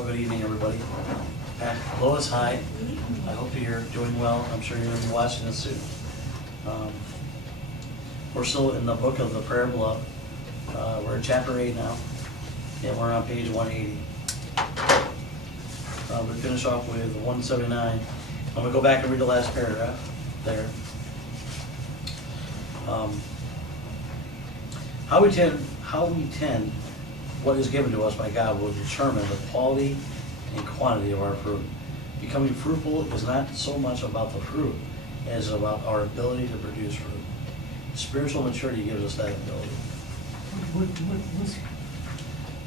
Well, good evening, everybody. Lois, hi. I hope you're doing well. I'm sure you're going to be watching this soon. We're still in the book of the Prayer of Love. We're in chapter 8 now, and we're on page 180. We finish off with 179. I'm going to go back and read the last paragraph there. How we tend what is given to us by God will determine the quality and quantity of our fruit. Becoming fruitful is not so much about the fruit as about our ability to produce fruit. Spiritual maturity gives us that ability.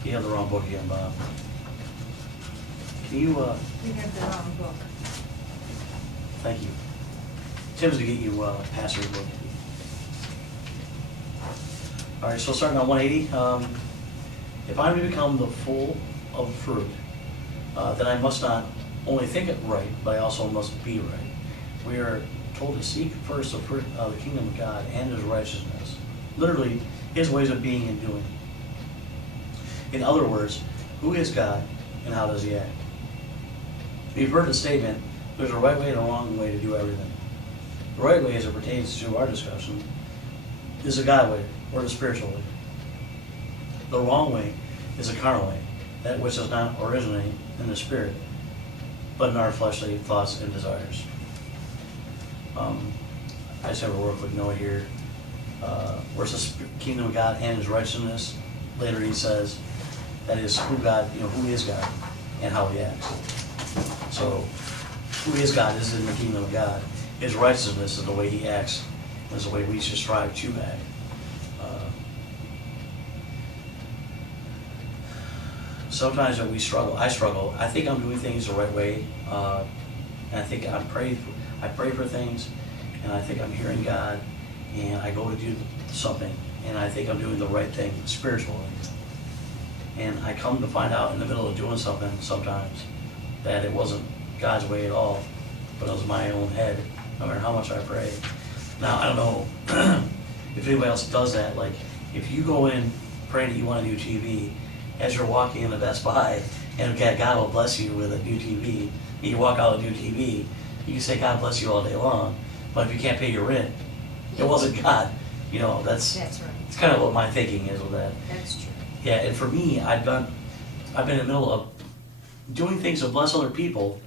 You have the wrong book again, Bob. Can you, We have the wrong book. thank you. Tim's gonna get you, pastor's book. All right, so starting on 180, if I'm to become the full of fruit, then I must not only think it right, but I also must be right. We are told to seek first the kingdom of God and His righteousness. Literally, His ways of being and doing. In other words, who is God and how does He act? We've heard the statement, there's a right way and a wrong way to do everything. The right way, as it pertains to our discussion, is the God way, or the spiritual way. The wrong way is a carnal way, that which does not originate in the spirit, but in our fleshly thoughts and desires. I just have a real quick note here. Where's the kingdom of God and His righteousness? Later he says that is who God, who is God and how He acts. So, who is God is in the kingdom of God. His righteousness is the way He acts, is the way we should strive to act. Sometimes when we struggle, I struggle. I think I'm doing things the right way, and I think I pray for things, and I think I'm hearing God, and I go to do something, and I think I'm doing the right thing spiritually. And I come to find out in the middle of doing something sometimes that it wasn't God's way at all, but it was my own head, no matter how much I pray. Now, I don't know if anybody else does that. Like, if you go in praying that you want a new TV, as you're walking into Best Buy, and God will bless you with a new TV, and you walk out with a new TV, you can say God bless you all day long, but if you can't pay your rent, it wasn't God. That's That's right. it's kind of what my thinking is with that. That's true. Yeah, and for me, I've been in the middle of doing things to bless other people,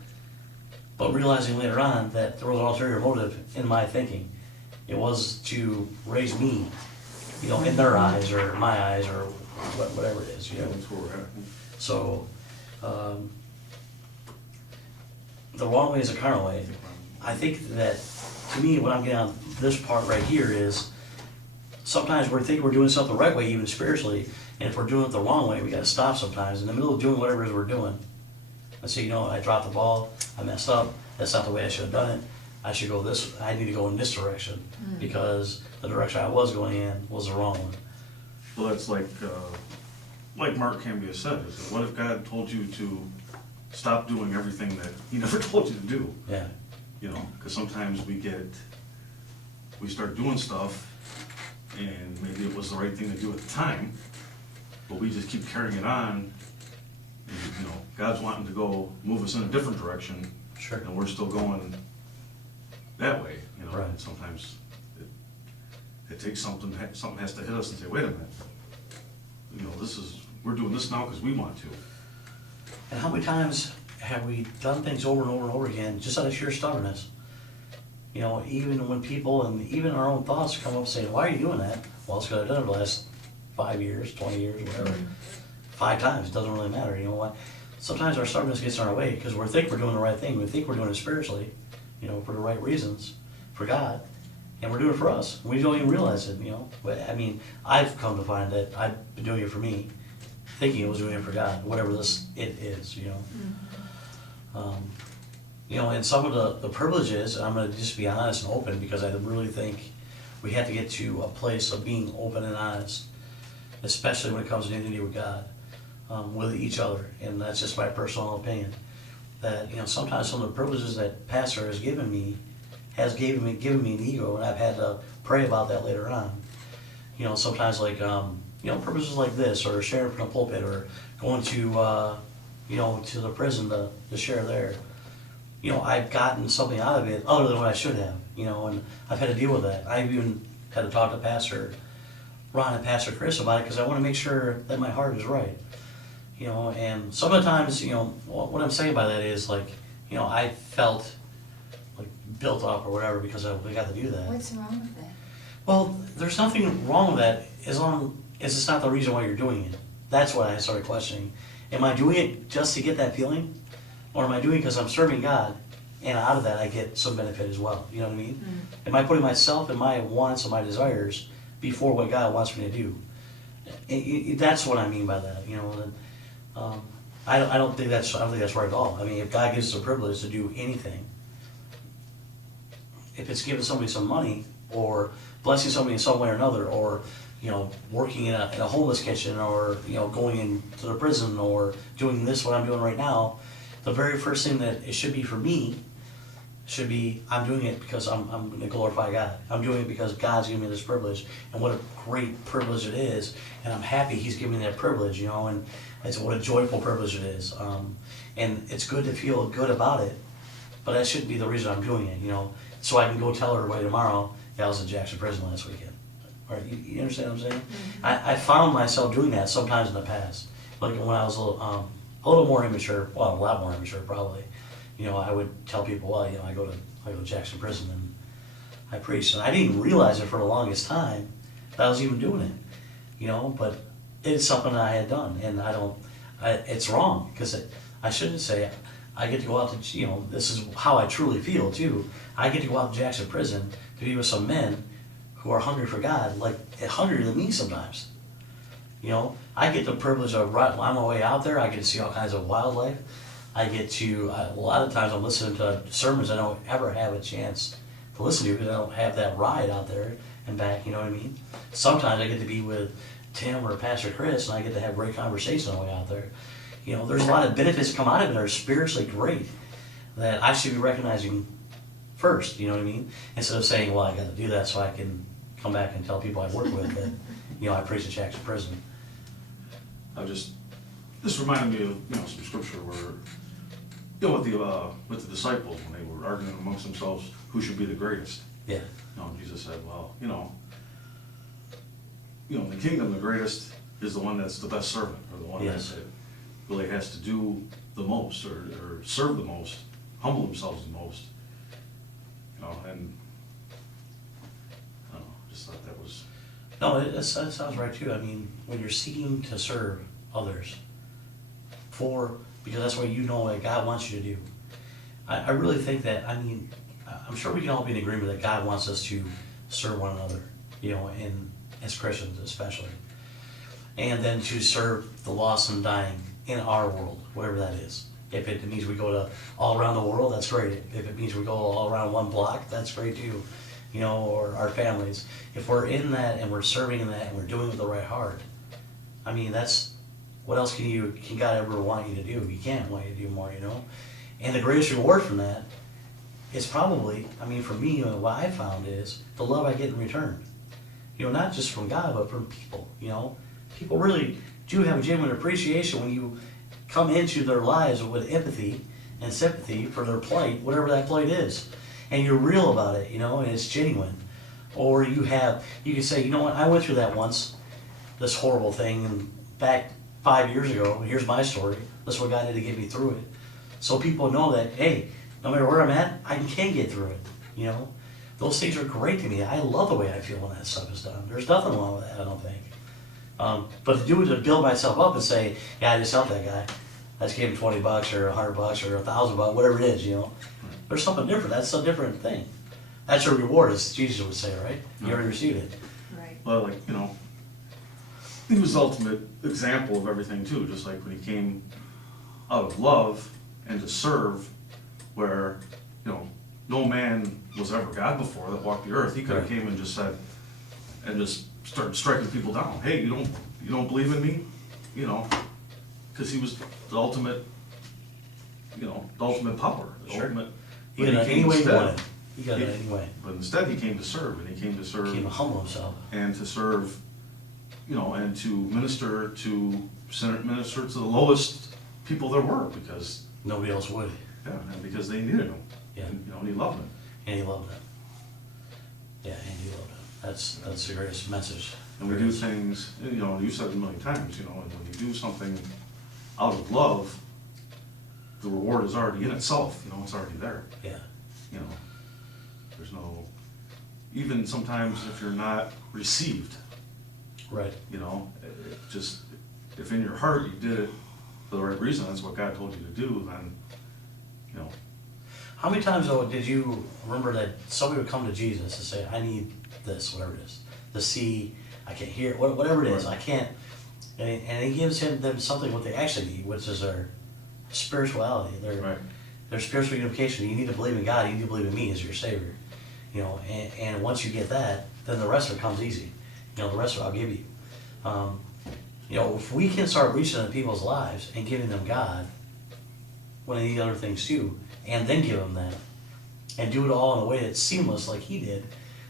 but realizing later on that there was an ulterior motive in my thinking. It was to raise me, in their eyes or my eyes or whatever it is. That's where we're at. So, the wrong way is a carnal way. I think that, to me, what I'm getting on this part right here is, sometimes we think we're doing something the right way, even spiritually, and if we're doing it the wrong way, we gotta stop sometimes, in the middle of doing whatever it is we're doing. Let's say, I dropped the ball, I messed up, that's not the way I should have done it. I need to go in this direction, because the direction I was going in was the wrong one. Well, that's like Mark Cambia said, is that what if God told you to stop doing everything that He never told you to do? Yeah, Because sometimes we start doing stuff, and maybe it was the right thing to do at the time, but we just keep carrying it on. And, God's wanting to go move us in a different direction, sure. and we're still going that way. Right. And sometimes it takes something has to hit us and say, wait a minute, we're doing this now because we want to. And how many times have we done things over and over and over again, just out of sheer stubbornness? Even when people and even our own thoughts come up saying, why are you doing that? Well, it's because I've done it the last 5 years, 20 years, whatever. 5 times, it doesn't really matter, Sometimes our stubbornness gets in our way because we think we're doing the right thing. We think we're doing it spiritually, for the right reasons, for God. And we're doing it for us. We don't even realize it, But, I've come to find that I've been doing it for me, thinking I was doing it for God, whatever it is. And some of the privileges, I'm going to just be honest and open, because I really think we have to get to a place of being open and honest, especially when it comes to anything to do with God, with each other. And that's just my personal opinion. That, sometimes some of the privileges that Pastor has given me given me an ego, and I've had to pray about that later on. Sometimes like, privileges like this, or sharing from the pulpit, or going to you know, to the prison to share there. You know, I've gotten something out of it other than what I should have, you know, and I've had to deal with that. I've even had to talk to Pastor Ron and Pastor Chris about it because I want to make sure that my heart is right. You know, and some of the times, you know, what I'm saying by that is like, you know, I felt like built up or whatever because we got to do that. What's wrong with that? Well, there's nothing wrong with that as long as it's not the reason why you're doing it. That's what I started questioning. Am I doing it just to get that feeling? Or am I doing it because I'm serving God and out of that I get some benefit as well? You know what I mean? Am I putting myself and my wants and my desires before what God wants me to do? That's what I mean by that, you know. And, I don't think that's right at all. I mean, if God gives us a privilege to do anything, if it's giving somebody some money or blessing somebody in some way or another, or you know, working in a homeless kitchen, or you know, going into the prison, or doing this what I'm doing right now, the very first thing that it should be for me should be I'm doing it because I'm going to glorify God. I'm doing it because God's giving me this privilege, and what a great privilege it is, and I'm happy He's giving me that privilege, you know, and it's what a joyful privilege it is, and it's good to feel good about it, but that shouldn't be the reason I'm doing it, you know, so I can go tell everybody tomorrow, yeah, I was in Jackson Prison last weekend. Right, you understand what I'm saying? I found myself doing that sometimes in the past, like when I was a little more immature, well, a lot more immature probably. You know, I would tell people, well, you know, I go to Jackson Prison and I preach, and I didn't even realize it for the longest time that I was even doing it. You know, but it's something that I had done, and it's wrong because I shouldn't say I get to go out to, you know, this is how I truly feel too. I get to go out to Jackson Prison to be with some men who are hungry for God, like hungrier than me sometimes. You know, I get the privilege of on my way out there, I get to see all kinds of wildlife. I get to, a lot of times I'm listening to sermons I don't ever have a chance to listen to because I don't have that ride out there and back, you know what I mean? Sometimes I get to be with Tim or Pastor Chris and I get to have great conversation on the way out there. You know, there's a lot of benefits that come out of it that are spiritually great that I should be recognizing first, you know what I mean? Instead of saying, well, I got to do that so I can come back and tell people I work with that, you know, I preach at Jackson Prison. This reminded me of, you know, some scripture where, you know, with the disciples when they were arguing amongst themselves who should be the greatest. Yeah. You know, Jesus said, well, you know, in the kingdom the greatest is the one that's the best servant, or the one Yes. that really has to do the most, or serve the most, humble themselves the most. You know, and I don't know, just thought that was. No, that sounds right too. I mean, when you're seeking to serve others because that's what you know that God wants you to do. I really think that, I mean, I'm sure we can all be in agreement that God wants us to serve one another, you know, and as Christians especially. And then to serve the lost and dying in our world, whatever that is. If it means we go to all around the world, that's great. If it means we go all around one block, that's great too. You know, or our families. If we're in that and we're serving in that and we're doing it with the right heart, I mean, what else can God ever want you to do? He can't want you to do more, you know? And the greatest reward from that is probably, I mean, for me, what I found is the love I get in return. You know, not just from God, but from people, you know? People really do have a genuine appreciation when you come into their lives with empathy and sympathy for their plight, whatever that plight is. And you're real about it, you know, and it's genuine. Or you can say, you know what, I went through that once, this horrible thing, and back 5 years ago, here's my story. This is what God did to get me through it. So people know that, hey, no matter where I'm at, I can get through it, you know. Those things are great to me. I love the way I feel when that stuff is done. There's nothing wrong with that, I don't think. But to do it to build myself up and say, yeah, I just helped that guy. I just gave him $20 or $100 or $1,000, whatever it is, you know. There's something different. That's a different thing. That's your reward, as Jesus would say, right? You already received it. Right. Well, like, you know, he was the ultimate example of everything too, just like when he came out of love and to serve, where, you know, no man was ever God before that walked the earth. He could have Right. came and just said, and just started striking people down. Hey, you don't believe in me? You know, because he was the ultimate, you know, the ultimate power, the Sure. ultimate. He but got it came any way he instead- wanted. He got it any way. But instead he came to serve, and he came to He serve came to humble himself. and to serve, you know, and to minister to the lowest people there were, because, Nobody else would. yeah, and because they needed him. Yeah. And, and he loved him. And he loved it. Yeah, and he loved it. That's the greatest message. And we do things, you said it a million times, and when you do something out of love, the reward is already in itself, it's already there. Yeah. There's no, even sometimes if you're not received, Right. just, if in your heart you did it for the right reason, that's what God told you to do, then, How many times though did you remember that somebody would come to Jesus and say, I need this, whatever it is, to see, I can't hear, whatever it is, I can't, and he gives them something what they actually need, which is their spirituality, right, their spiritual unification. You need to believe in God, you need to believe in me as your Savior. And once you get that, then the rest of it comes easy. The rest of it I'll give you. If we can start reaching into people's lives and giving them God, when they need other things too, and then give them that, and do it all in a way that's seamless like he did,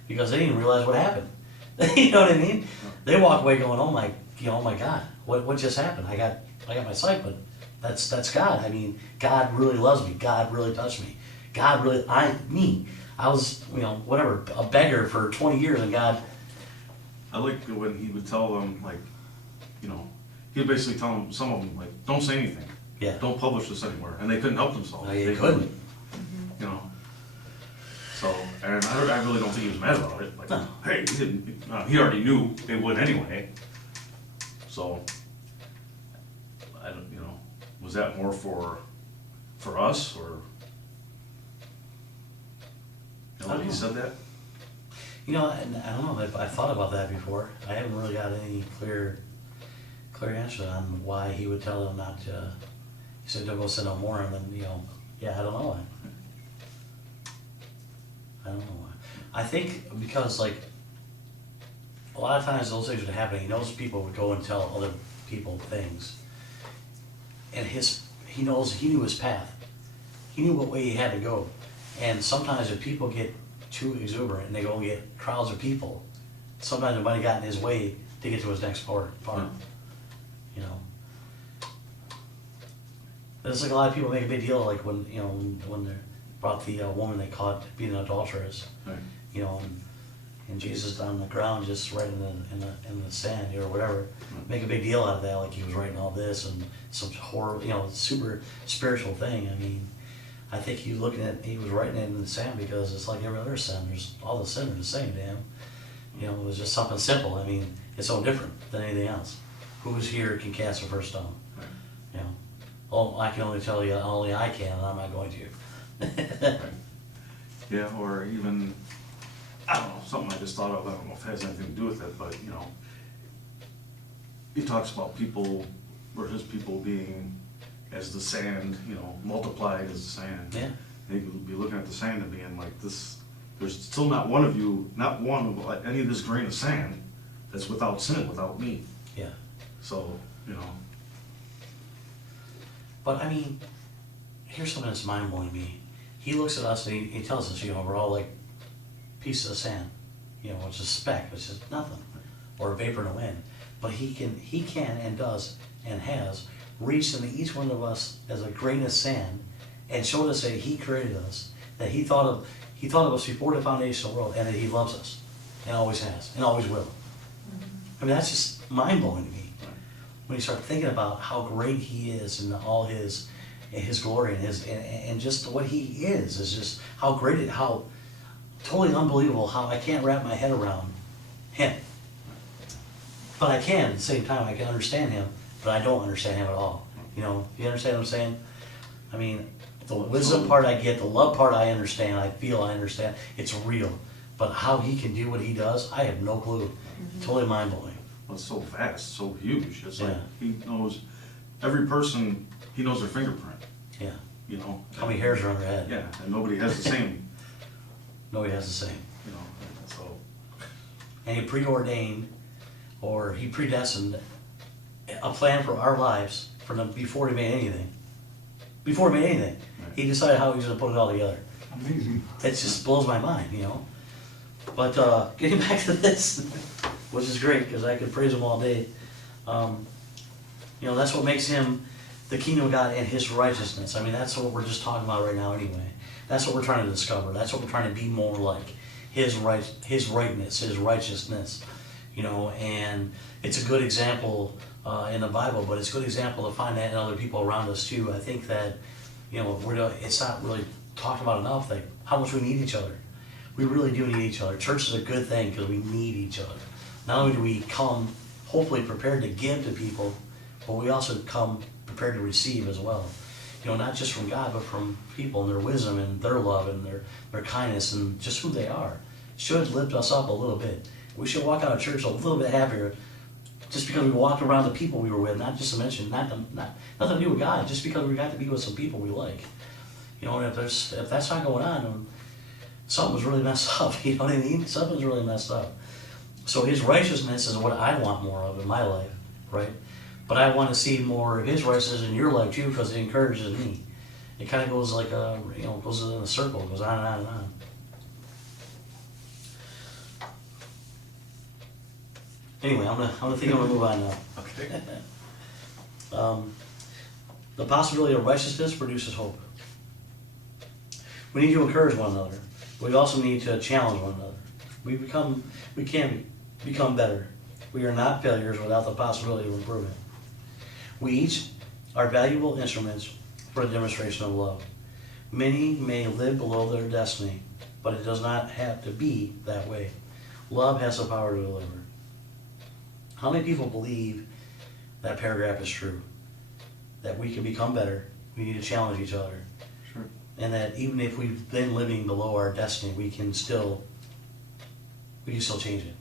because they didn't realize what happened. You know what I mean? They walk away going, oh my God, what just happened? I got my sight, but that's God. I mean, God really loves me. God really touched me. God really, I was, whatever, a beggar for 20 years, and God. I like when he would tell them, he'd basically tell them, some of them, don't say anything. Yeah. Don't publish this anywhere. And they couldn't help themselves. No, you They couldn't. So, and I really don't think he was mad about it. No. Hey, he already knew it would anyway. So, I don't, was that more for us, or? I don't He know. said that? And I don't know if I've thought about that before. I haven't really got any clear answer on why he would tell them not to. He said, don't go sin no more, and then, yeah, I don't know why. I don't know why. I think because, a lot of times those things would happen, he knows people would go and tell other people things. And he knew his path. He knew what way he had to go. And sometimes if people get too exuberant and they go and get crowds of people, sometimes it might have gotten in his way to get to his next part. It's like a lot of people make a big deal, like when they brought the woman they caught being an adulteress, Right. And Jesus on the ground, just right in the sand or whatever, make a big deal out of that, like he was writing all this and some horrible, super spiritual thing. I mean, I think he was writing it in the sand because it's like every other sin. All the sin are the same to him. It was just something simple. I mean, it's no different than anything else. Who's here can cast the first stone? Right. Oh, I can only tell you, only I can, and I'm not going to. Right. Yeah, or even, I don't know, something I just thought of, I don't know if it has anything to do with it, but, he talks about people, or his people being as the sand, multiplied as the sand. Yeah. And he could be looking at the sand and being like, there's still not one of you, not one of any of this grain of sand that's without sin, without me. Yeah. So, But I mean, here's something that's mind-blowing to me. He looks at us and he tells us, we're all like pieces of sand, which is a speck, which is nothing, or a vapor in the wind. But he can and does and has reached into each one of us as a grain of sand and showed us that he created us, that he thought of us before the foundation of the world, and that he loves us and always has and always will. I mean, that's just mind-blowing to me. When you start thinking about how great he is and all his glory and just what he is just how great how totally unbelievable, how I can't wrap my head around him. But I can at the same time. I can understand him, but I don't understand him at all. You understand what I'm saying? I mean, the wisdom part I get, the love part I understand, I feel I understand, it's real. But how he can do what he does, I have no clue. Totally mind-blowing. well, it's so vast, so huge. It's like, Yeah. he knows, every person, he knows their fingerprint, Yeah. How many and- hairs are on their head? Yeah, and nobody has the same, Nobody has the same. so, And he preordained, or he predestined a plan for our lives before he made anything. Before he made anything, he decided how he was going to put it all together. amazing. It just blows my mind, But getting back to this, which is great because I could praise him all day. That's what makes him the kingdom of God and His righteousness. I mean, that's what we're just talking about right now anyway. That's what we're trying to discover. That's what we're trying to be more like. His rightness, His righteousness. You know, and it's a good example in the Bible, but it's a good example to find that in other people around us too. I think that, you know, it's not really talked about enough, like how much we need each other. We really do need each other. Church is a good thing because we need each other. Not only do we come hopefully prepared to give to people, but we also come prepared to receive as well. You know, not just from God, but from people and their wisdom and their love and their kindness and just who they are. Should lift us up a little bit. We should walk out of church a little bit happier just because we walked around the people we were with, not just to mention, nothing to do with God, just because we got to be with some people we like. You know, and if that's not going on, then something's really messed up, you know what I mean? Something's really messed up. So His righteousness is what I want more of in my life, right? But I want to see more of His righteousness in your life too, because it encourages me. It kind of goes like goes in a circle, goes on and on and on. Anyway, I'm gonna move on now. Okay. The possibility of righteousness produces hope. We need to encourage one another. We also need to challenge one another. We can become better. We are not failures without the possibility of improvement. We each are valuable instruments for the demonstration of love. Many may live below their destiny, but it does not have to be that way. Love has the power to deliver. How many people believe that paragraph is true? That we can become better, we need to challenge each other. Sure. And that even if we've been living below our destiny, we can still change it.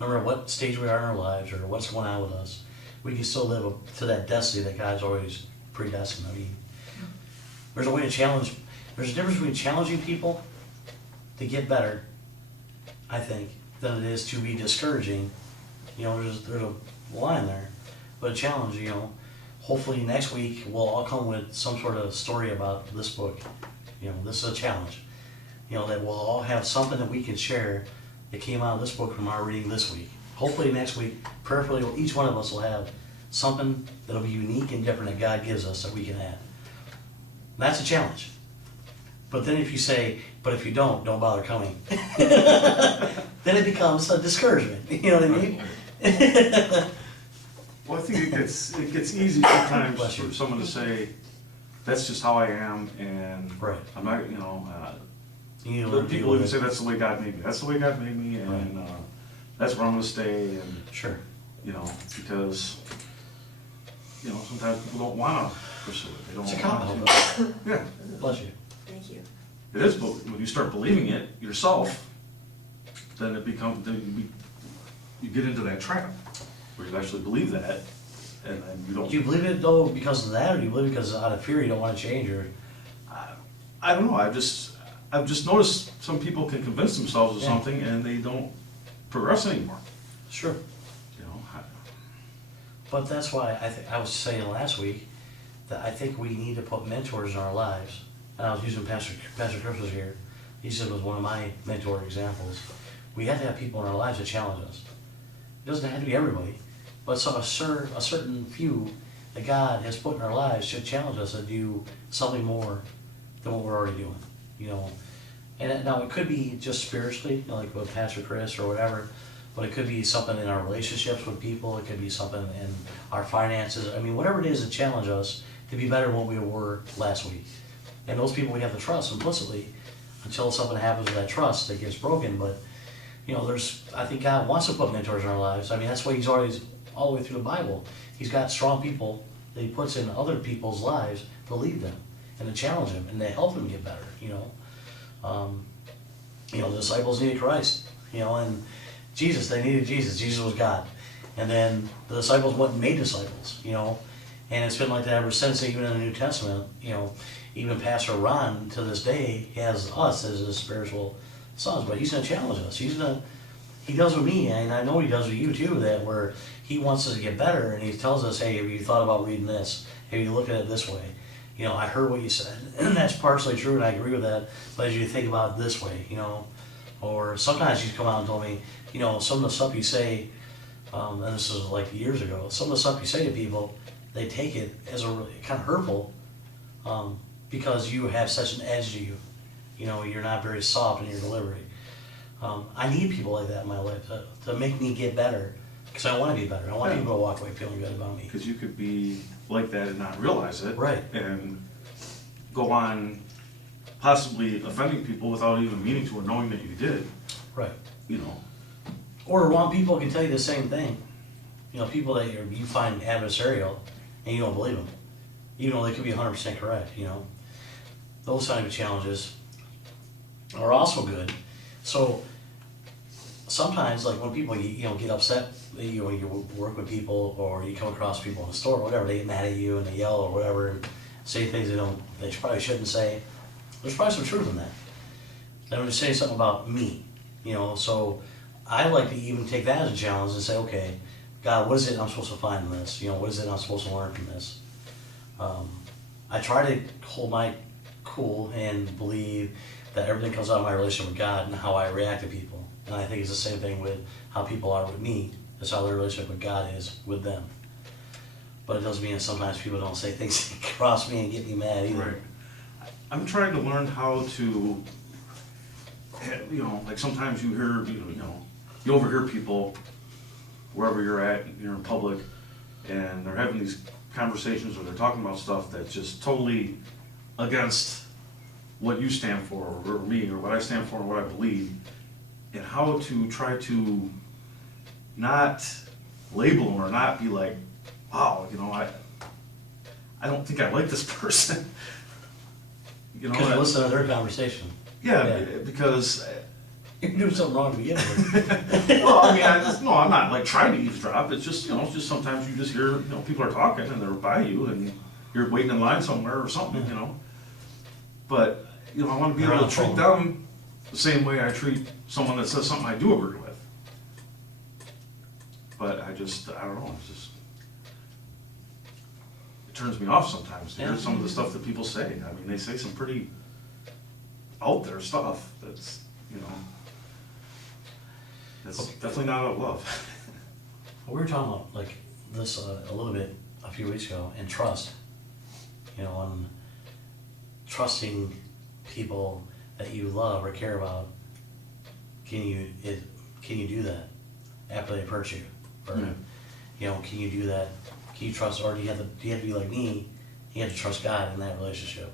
No matter what stage we are in our lives or what's going on with us, we can still live up to that destiny that God's always predestined. I mean, there's a way to challenge, there's a difference between challenging people to get better, I think, than it is to be discouraging. You know, there's a line there. But a challenge, you know, hopefully next week we'll all come with some sort of story about this book. You know, this is a challenge. You know, that we'll all have something that we can share that came out of this book from our reading this week. Hopefully next week, prayerfully, each one of us will have something that'll be unique and different that God gives us that we can add. That's a challenge. But then if you say, but if you don't bother coming, then it becomes a discouragement. You know what I mean? Well, I think it gets easy sometimes Bless you. for someone to say, that's just how I am, and Right. I'm not, you know, You need to the learn to people deal even with say it. that's the way God made me. That's the way God made me, and that's where I'm gonna stay, and Sure. you know, because you know sometimes people don't wanna pursue it. They don't It's a want cop-out, to. Yeah, Bless you. Thank you. it is. But when you start believing it yourself, then it becomes you get into that trap where you actually believe that, and then you don't. Do you believe it though because of that, or do you believe it because out of fear you don't want to change, or? I don't know. I've just noticed some people can convince themselves of Yeah. something and they don't progress anymore. Sure. You know. But that's why I was saying last week that I think we need to put mentors in our lives. And I was using Pastor Chris was here. He said it was one of my mentor examples. We have to have people in our lives that challenge us. It doesn't have to be everybody, but a certain few that God has put in our lives should challenge us to do something more than what we're already doing. You know, and now it could be just spiritually, you know, like with Pastor Chris or whatever, but it could be something in our relationships with people. It could be something in our finances. I mean, whatever it is that challenge us to be better than what we were last week. And those people we have to trust implicitly until something happens with that trust that gets broken. But you know, I think God wants to put mentors in our lives. I mean, that's why He's always all the way through the Bible. He's got strong people that He puts in other people's lives to lead them and to challenge them and to help them get better. The disciples needed Christ, and Jesus, they needed Jesus. Jesus was God. And then the disciples went and made disciples, and it's been like that ever since, even in the New Testament. Even Pastor Ron, to this day, has us as his spiritual sons, but he's going to challenge us. He does with me, and I know he does with you too, that where he wants us to get better, and he tells us, hey, have you thought about reading this? Have you looked at it this way? I heard what you said, and that's partially true, and I agree with that, but as you think about it this way, or sometimes he's come out and told me, some of the stuff you say, and this is like years ago, some of the stuff you say to people, they take it as a kind of hurtful, because you have such an edge to you. You know, you're not very soft in your delivery. I need people like that in my life to make me get better, because I want to be better. I want Yeah. people to walk away feeling good about me. Because you could be like that and not realize it. Right. And go on possibly offending people without even meaning to or knowing that you did, Right. you know. Or wrong people can tell you the same thing. You know, people that you find adversarial and you don't believe them, even though they could be 100% correct, you know. Those kind of challenges are also good. So sometimes, like when people, you know, get upset, you when you work with people or you come across people in the store or whatever, they get mad at you and they yell or whatever and say things they probably shouldn't say. There's probably some truth in that. They're going to say something about me, you know, so I like to even take that as a challenge and say, okay, God, what is it I'm supposed to find in this? You know, what is it I'm supposed to learn from this? I try to hold my cool and believe that everything comes out of my relationship with God and how I react to people. And I think it's the same thing with how people are with me. That's how their relationship with God is with them. But it doesn't mean that sometimes people don't say things that cross me and get me mad either. Right. I'm trying to learn how to, you know, like sometimes you hear, you overhear people wherever you're at, you're in public, and they're having these conversations or they're talking about stuff that's just totally against what you stand for, or me, or what I stand for, and what I believe, and how to try to not label them or not be like, wow, you know, I don't think I like this person. You know, Because you listen to their conversation. yeah, because You're doing something wrong to begin with. well, I mean, I'm not like trying to eavesdrop. It's just, you know, it's just sometimes you just hear, you know, people are talking and they're by you and you're waiting in line somewhere or something, you know. But, you know, I want to be They're able on to the treat phone. them the same way I treat someone that says something I do agree with. But I don't know, it's just, it turns me off sometimes to hear Yeah. some of the stuff that people say. I mean, they say some pretty out there stuff that's, you know, that's definitely not out of love. We were talking about like this a little bit a few weeks ago, and trust. You know, and trusting people that you love or care about. Can you do that after they've hurt you? Or Yeah. you know, can you do that? Can you trust, or do you have to be like me? You have to trust God in that relationship.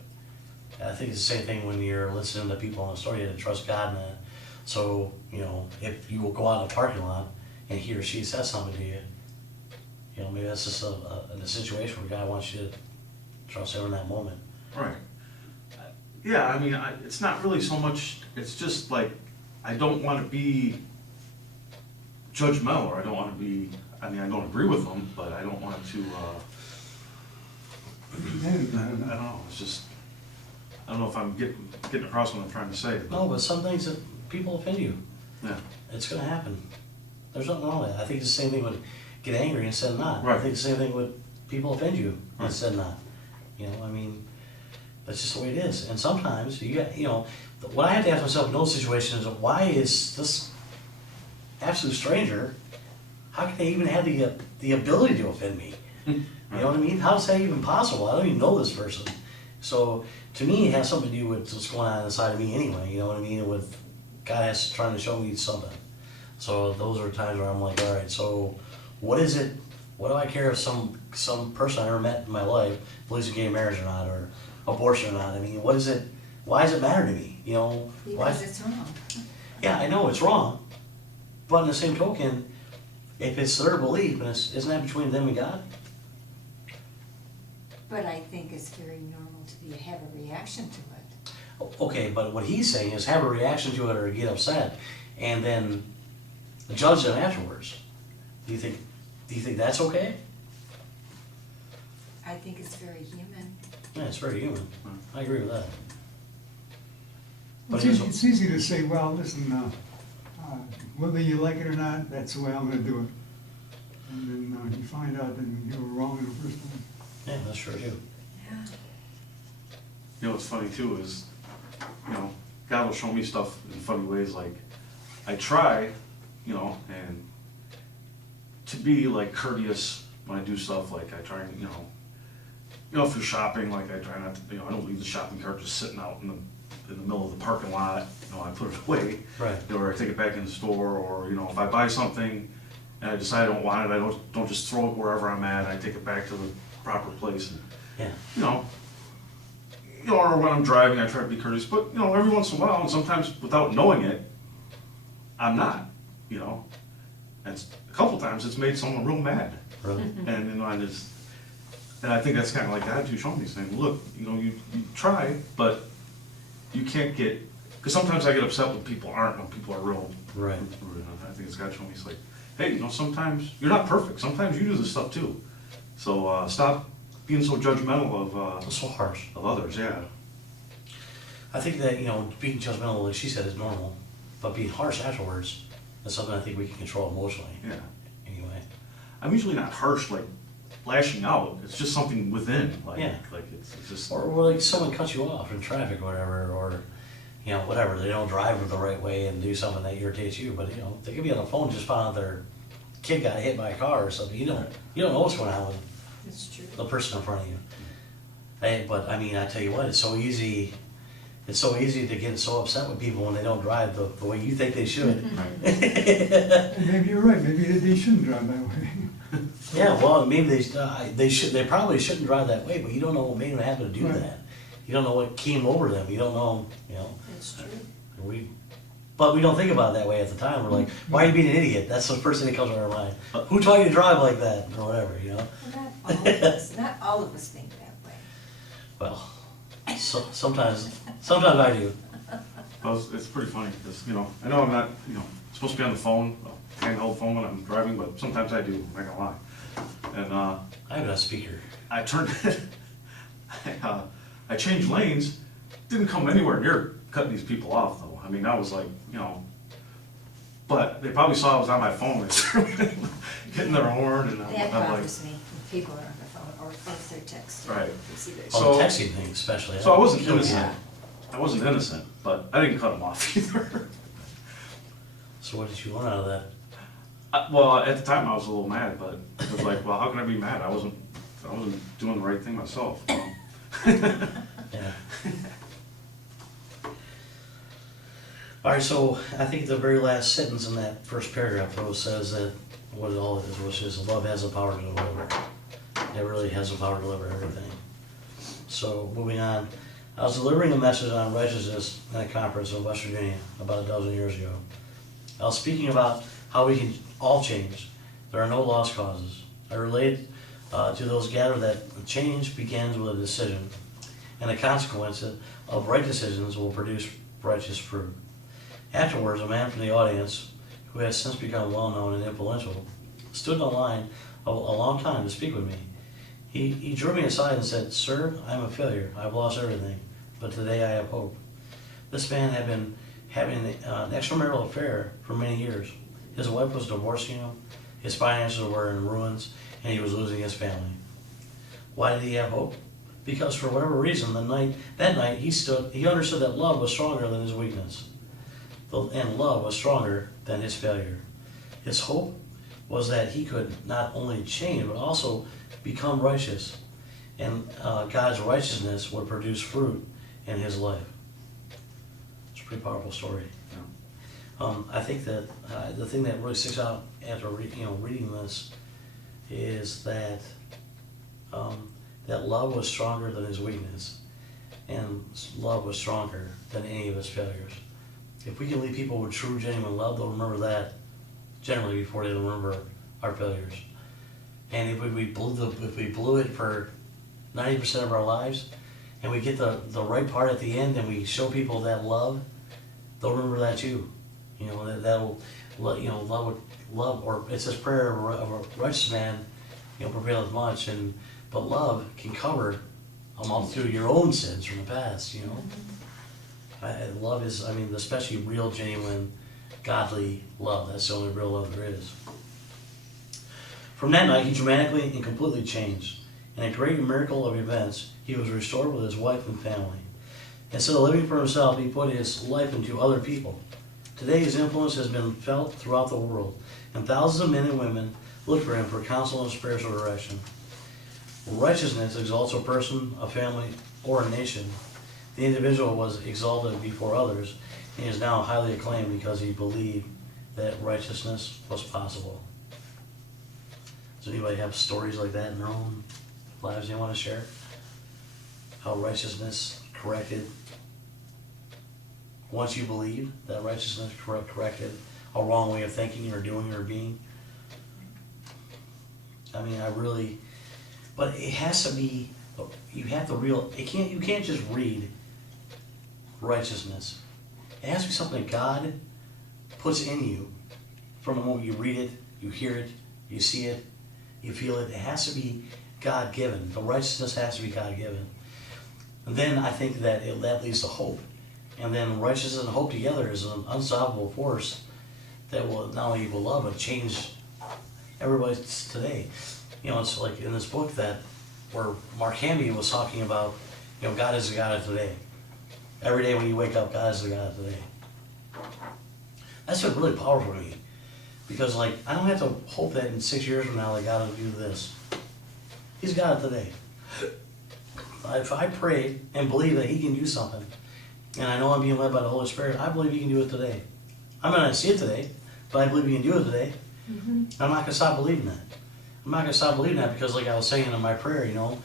And I think it's the same thing when you're listening to people in the story. You have to trust God in that. So, you know, if you will go out in a parking lot and he or she says something to you, you know, maybe that's just a situation where God wants you to trust him in that moment. Right. Yeah, I mean, it's not really so much, it's just like, I don't want to be judgmental, or I don't want to be, I mean, I don't agree with them, but I don't want to, I don't know, it's just, I don't know if I'm getting across what I'm trying to say. No, but some things that people offend you. Yeah, It's gonna happen. There's nothing wrong with that. I think it's the same thing with get angry and said not. I Right. think the same thing with people offend you and Right. said not. You know, I mean, that's just the way it is. And sometimes you got, you know, what I have to ask myself in those situations is why is this absolute stranger, how can they even have the ability to offend me? You know what I mean? How is that even possible? I don't even know this person. So to me, it has something to do with what's going on inside of me anyway. You know what I mean? With God has trying to show me something. So those are times where I'm like, all right, so what is it? What do I care if some person I never met in my life believes in gay marriage or not, or abortion or not? I mean, what is it? Why does it matter to me? You know? Why? Because it's wrong. Yeah, I know it's wrong, but in the same token, if it's their belief, and isn't that between them and God? But I think it's very normal to have a reaction to it. Okay, but what he's saying is have a reaction to it or get upset, and then judge them afterwards. Do you think that's okay? I think it's very human. Yeah, it's very human. I agree with that. But It's it is- easy, it's easy to say, well, listen, whether you like it or not, that's the way I'm gonna do it. And then you find out that you were wrong in the first place. Yeah, that's true too. Yeah. you know, what's funny too is, you know, God will show me stuff in funny ways, like, I try, you know, and to be like courteous when I do stuff, like I try and, if you're shopping, like I try not to, I don't leave the shopping cart just sitting out in the middle of the parking lot, I put it away. Right. Or I take it back in the store, or, if I buy something and I decide I don't want it, I don't just throw it wherever I'm at, I take it back to the proper place. Yeah. Or when I'm driving, I try to be courteous, but, every once in a while, and sometimes without knowing it, I'm not, and a couple times it's made someone real mad. Really? And, and I think that's kind of like the attitude showing me, saying, look, you try, but you can't get, because sometimes I get upset when people aren't, when people are real. Right. I think it's God showing me, it's like, hey, sometimes, you're not perfect, sometimes you do this stuff too. So, stop being so judgmental It's so harsh. of others, yeah. I think that, being judgmental, like she said, is normal, but being harsh afterwards is something I think we can control emotionally. Yeah. Anyway. I'm usually not harsh, like lashing out, it's just something within, like, Yeah. like it's just. Or like someone cuts you off in traffic or whatever, or, whatever, they don't drive the right way and do something that irritates you, but, they could be on the phone just found out their kid got hit by a car or something, you don't know what's going on with That's true. the person in front of you. But, I tell you what, it's so easy to get so upset with people when they don't drive the way you think they should. Maybe you're right, maybe they shouldn't drive that way. Yeah, well, maybe they probably shouldn't drive that way, but you don't know what made them happen to do Right. that. You don't know what came over them, you don't know, That's true. But we don't think about it that way at the time. We're like, why are you being an idiot? That's the first thing that comes to our mind. Who taught you to drive like that, or whatever, Not all of us think that way. Well, sometimes I do. Well, it's pretty funny, because, I know I'm not, supposed to be on the phone, handheld phone when I'm driving, but sometimes I do, I'm not gonna lie. And, I have it on speaker. I turned, I changed lanes, didn't come anywhere near cutting these people off, though. I was like, but they probably saw I was on my phone, they started hitting their horn, and That I'm like, bothers me, when people are on the phone, or if they're texting. Right. You see their- Oh, the So- texting thing especially. so I wasn't Kills me. innocent. I wasn't innocent, but I didn't cut them off either. So what did you want out of that? Well, at the time I was a little mad, but it was like, well, how can I be mad? I wasn't doing the right thing myself. Yeah. All right, so I think the very last sentence in that first paragraph though says that what all it is, which is love has the power to deliver. It really has the power to deliver everything. So moving on, I was delivering a message on righteousness at a conference in West Virginia about 12 years ago. I was speaking about how we can all change. There are no lost causes. I related to those gathered that change begins with a decision, and the consequence of right decisions will produce righteous fruit. Afterwards, a man from the audience, who has since become well-known and influential, stood in the line a long time to speak with me. He drew me aside and said, "Sir, I'm a failure. I've lost everything, but today I have hope." This man had been having an extramarital affair for many years. His wife was divorcing him, his finances were in ruins, and he was losing his family. Why did he have hope? Because for whatever reason, that night he understood that love was stronger than his weakness. And love was stronger than his failure. His hope was that he could not only change, but also become righteous. And God's righteousness would produce fruit in his life. It's a pretty powerful story. I think that the thing that really sticks out after reading this is that that love was stronger than his weakness, and love was stronger than any of his failures. If we can leave people with true, genuine love, they'll remember that generally before they remember our failures. And if we blew it for 90% of our lives, and we get the right part at the end, and we show people that love, they'll remember that too. That'll love, or it says prayer of a righteous man, prevaileth much, but love can cover a multitude of your own sins from the past. Love is, especially real, genuine, godly love. That's the only real love there is. From that night, he dramatically and completely changed. In a great miracle of events, he was restored with his wife and family. Instead of living for himself, he put his life into other people. Today, his influence has been felt throughout the world, and thousands of men and women look for him for counsel and spiritual direction. Righteousness exalts a person, a family, or a nation. The individual was exalted before others, and is now highly acclaimed because he believed that righteousness was possible. Does anybody have stories like that in their own lives they want to share? How righteousness corrected, once you believe that righteousness corrected a wrong way of thinking or doing or being. I mean, but it has to be, you can't just read righteousness. It has to be something that God puts in you from the moment you read it, you hear it, you see it, you feel it. It has to be God-given. The righteousness has to be God-given. And then I think that that leads to hope. And then righteousness and hope together is an unstoppable force that will not only will love, but change everybody today. You know, it's like in this book where Mark Hamby was talking about, you know, God is the God of today. Every day when you wake up, God is the God of today. That's been really powerful to me. Because, like, I don't have to hope that in 6 years from now that God will do this. He's God of today. If I pray and believe that He can do something, and I know I'm being led by the Holy Spirit, I believe He can do it today. I may not see it today, but I believe He can do it today. I'm not going to stop believing that. I'm not going to stop believing that because, like I was saying in my prayer, you know,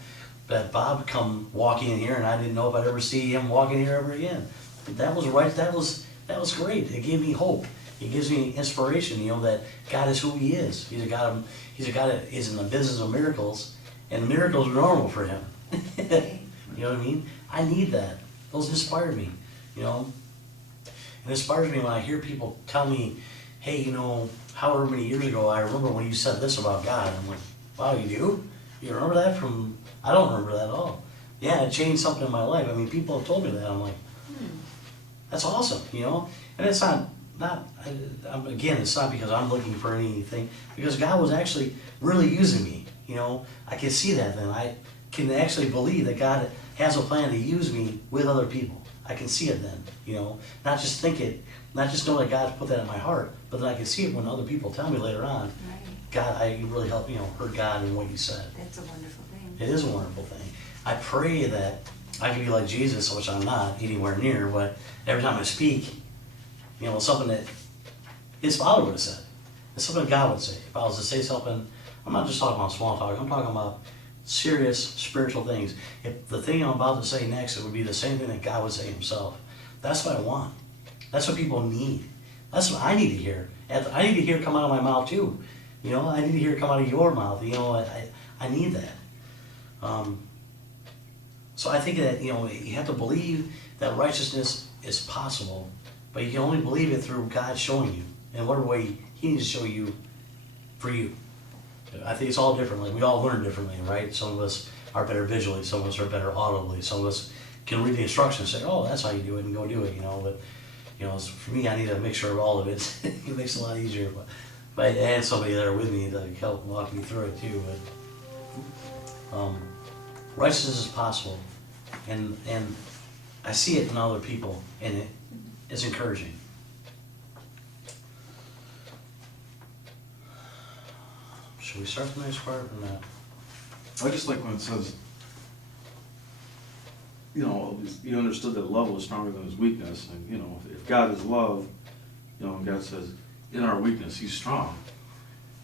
that Bob come walking in here, and I didn't know if I'd ever see him walking here ever again. That was right. That was great. It gave me hope. It gives me inspiration. You know that God is who He is. He's a God that is in the business of miracles, and miracles are normal for Him. You know what I mean? I need that. Those inspire me. You know, it inspires me when I hear people tell me, "Hey, you know, however many years ago, I remember when you said this about God." I'm like, "Wow, you do? You remember that from?" I don't remember that at all. Yeah, it changed something in my life. I mean, people have told me that. I'm like, that's awesome, you know? And it's again, it's not because I'm looking for anything, because God was actually really using me, you know? I can see that then. I can actually believe that God has a plan to use me with other people. I can see it then, you know? Not just think it, not just know that God put that in my heart, but then I can see it when other people tell me later on, Right. God, I really helped, you know, heard God in what you said. That's a wonderful thing. It is a wonderful thing. I pray that I can be like Jesus, which I'm not anywhere near, but every time I speak, you know, something that His Father would have said. It's something God would say. If I was to say something, I'm not just talking about small talk, I'm talking about serious spiritual things. If the thing I'm about to say next, it would be the same thing that God would say Himself. That's what I want. That's what people need. That's what I need to hear. And I need to hear it come out of my mouth too. You know, I need to hear it come out of your mouth. You know, I need that. So I think that, you know, you have to believe that righteousness is possible, but you can only believe it through God showing you in whatever way He needs to show you for you. I think it's all different. Like, we all learn differently, right? Some of us are better visually, some of us are better audibly, some of us can read the instructions and say, oh, that's how you do it, and go do it, you know. But, you know, for me, I need a mixture of all of it. It makes it a lot easier. But I had somebody there with me that helped walk me through it too. But righteousness is possible, and I see it in other people, and it's encouraging. Should we start the next part or not? I just like when it says, you know, He understood that love was stronger than His weakness, and, you know, if God is love, you know, and God says, in our weakness, He's strong,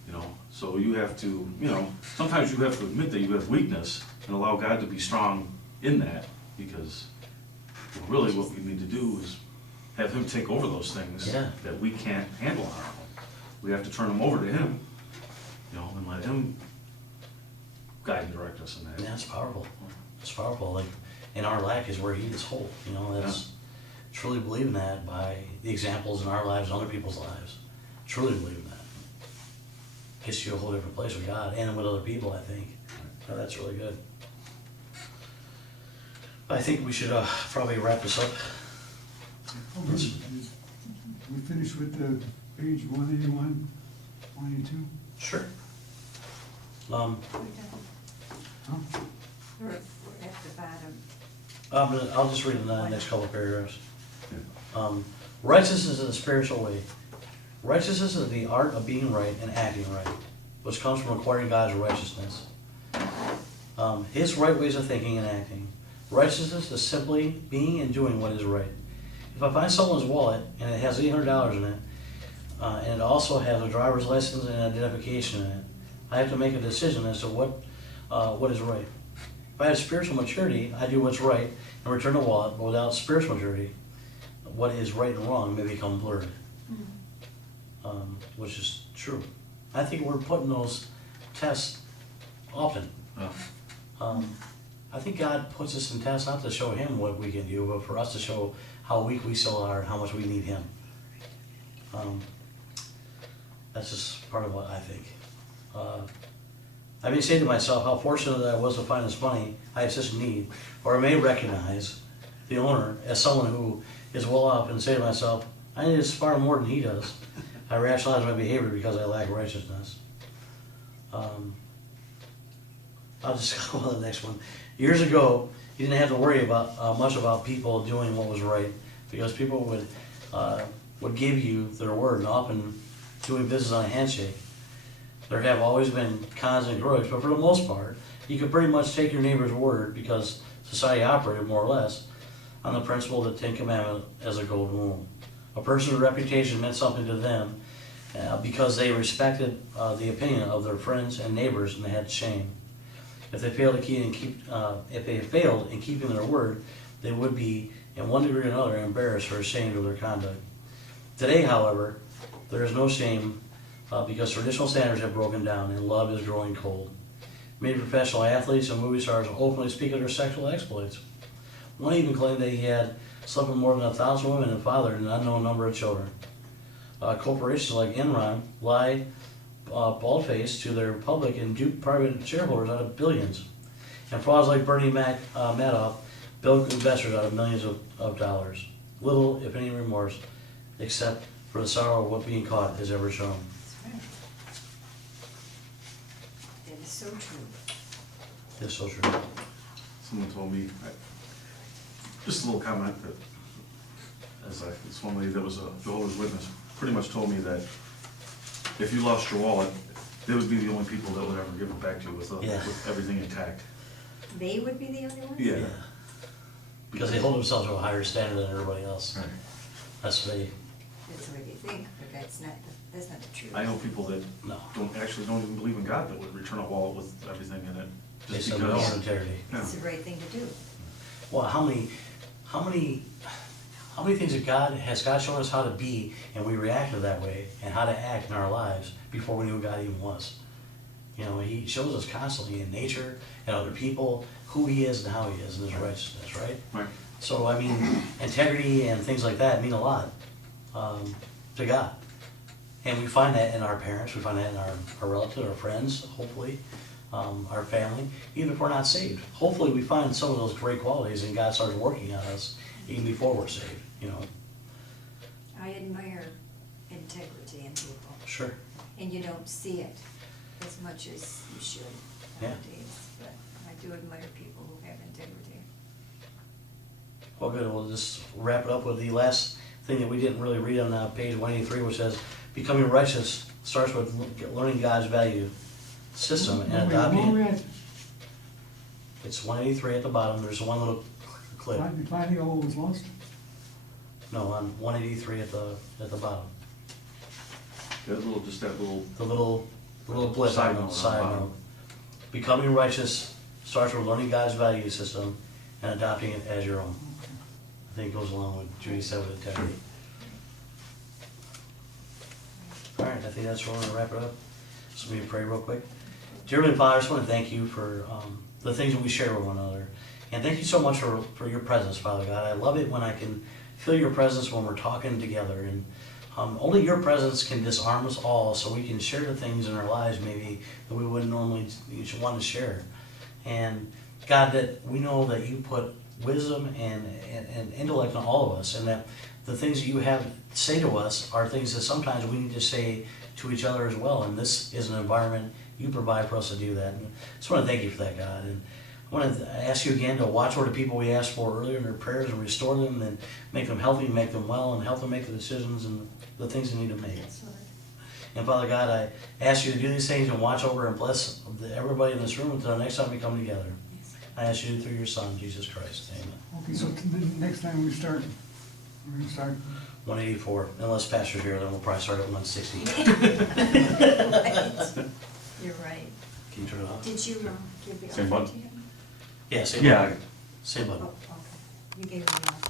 you know, so you have to, you know, sometimes you have to admit that you have weakness and allow God to be strong in that, because really what we need to do is have Him take over those things that we can't handle on our own. We have to turn them over to Him, you know, and let Him guide and direct us in that. Yeah, it's powerful. It's powerful. Like, in our lack is where He is whole. You know, that's truly believing that by the examples in our lives and other people's lives. Truly believing that. Gets you a whole different place with God and with other people, I think. So that's really good. I think we should probably wrap this up. We finished with page 181, 182? Sure. We're done. Huh? We're at the bottom. I'll just read the next couple of paragraphs. Righteousness is a spiritual way. Righteousness is the art of being right and acting right. which comes from acquiring God's righteousness. His right ways of thinking and acting. Righteousness is simply being and doing what is right. If I find someone's wallet and it has $800 in it, and it also has a driver's license and identification in it, I have to make a decision as to what is right. If I have spiritual maturity, I do what's right and return the wallet, but without spiritual maturity, what is right and wrong may become blurred, which is true. I think we're putting those tests often. I think God puts us in tests not to show Him what we can do, but for us to show how weak we still are and how much we need Him. That's just part of what I think. I may say to myself how fortunate that I was to find this money I have such a need, or I may recognize the owner as someone who is well off and say to myself, I need this far more than he does. I rationalize my behavior because I lack righteousness. I'll just go on to the next one. Years ago, you didn't have to worry about much about people doing what was right, because people would give you their word, and often doing business on a handshake. There have always been cons and growths, but for the most part, you could pretty much take your neighbor's word, because society operated more or less on the principle of the Ten Commandments as a golden rule. A person's reputation meant something to them because they respected the opinion of their friends and neighbors, and they had shame. If they failed in keeping their word, they would be, in one degree or another, embarrassed or ashamed of their conduct. Today, however, there is no shame because traditional standards have broken down and love is growing cold. Many professional athletes and movie stars openly speak of their sexual exploits. One even claimed that he had slept with more than 1,000 women and fathered an unknown number of children. Corporations like Enron lie bald-faced to their public and dupe private shareholders out of billions. And frauds like Bernie Madoff bilk investors out of millions of dollars. Little, if any, remorse, except for the sorrow of what being caught is ever shown. That's right. That is so true. It's so true. Someone told me, just a little comment that, this one lady that was a Jehovah's Witness, pretty much told me that if you lost your wallet, they would be the only people that would ever give it back to you with everything intact. They would be the only ones? Yeah. Yeah. Because they hold themselves to a higher standard than everybody else. Right. That's what they, That's the way they think, but that's not the truth. I know people that no. don't even believe in God that would return a wallet with everything in it. They Just said their own because. integrity. Yeah. It's the right thing to do. Well, how many things that God shown us how to be, and we reacted that way, and how to act in our lives before we knew who God even was. You know, He shows us constantly in nature and other people who He is and how He is and His righteousness, right? Right. So, I mean, integrity and things like that mean a lot to God. And we find that in our parents, we find that in our relatives, our friends, hopefully, our family, even if we're not saved. Hopefully we find some of those great qualities and God starts working on us even before we're saved, you know. I admire integrity in people, Sure. and you don't see it as much as you should Yeah. nowadays, but I do admire people who have integrity. Well, good. We'll just wrap it up with the last thing that we didn't really read on page 183, which says, becoming righteous starts with learning God's value system and adopting. It's 183 at the bottom. There's one little clip. Finding all was lost? No, on 183 at the bottom. That little, The little blip Side on the note on side the bottom. note. Becoming righteous starts with learning God's value system and adopting it as your own. I think it goes along with Judy said with integrity. All right, I think that's where we're gonna wrap it up. So let me pray real quick. Dear Heavenly Father, I just want to thank you for the things that we share with one another. And thank you so much for your presence, Father God. I love it when I can feel your presence when we're talking together. And only your presence can disarm us all so we can share the things in our lives maybe that we wouldn't normally want to share. And God, that we know that you put wisdom and intellect in all of us, and that the things that you have to say to us are things that sometimes we need to say to each other as well. And this is an environment you provide for us to do that. And I just want to thank you for that, God. And I want to ask you again to watch over the people we asked for earlier in their prayers and restore them and make them healthy, make them well, and help them make the decisions and the things they need to make. Yes, Lord. And Father God, I ask you to do these things and watch over and bless everybody in this room until the next time we come together. Yes. I ask you through your Son, Jesus Christ. Amen. Okay, so the next time we start, we're gonna start, 184, unless Pastor's here, then we'll probably start at 160. You're right. Can you turn it off? Did you give the Same offer button? to him? Yeah, same Yeah, button. Same Oh, button. okay. You gave him the offer.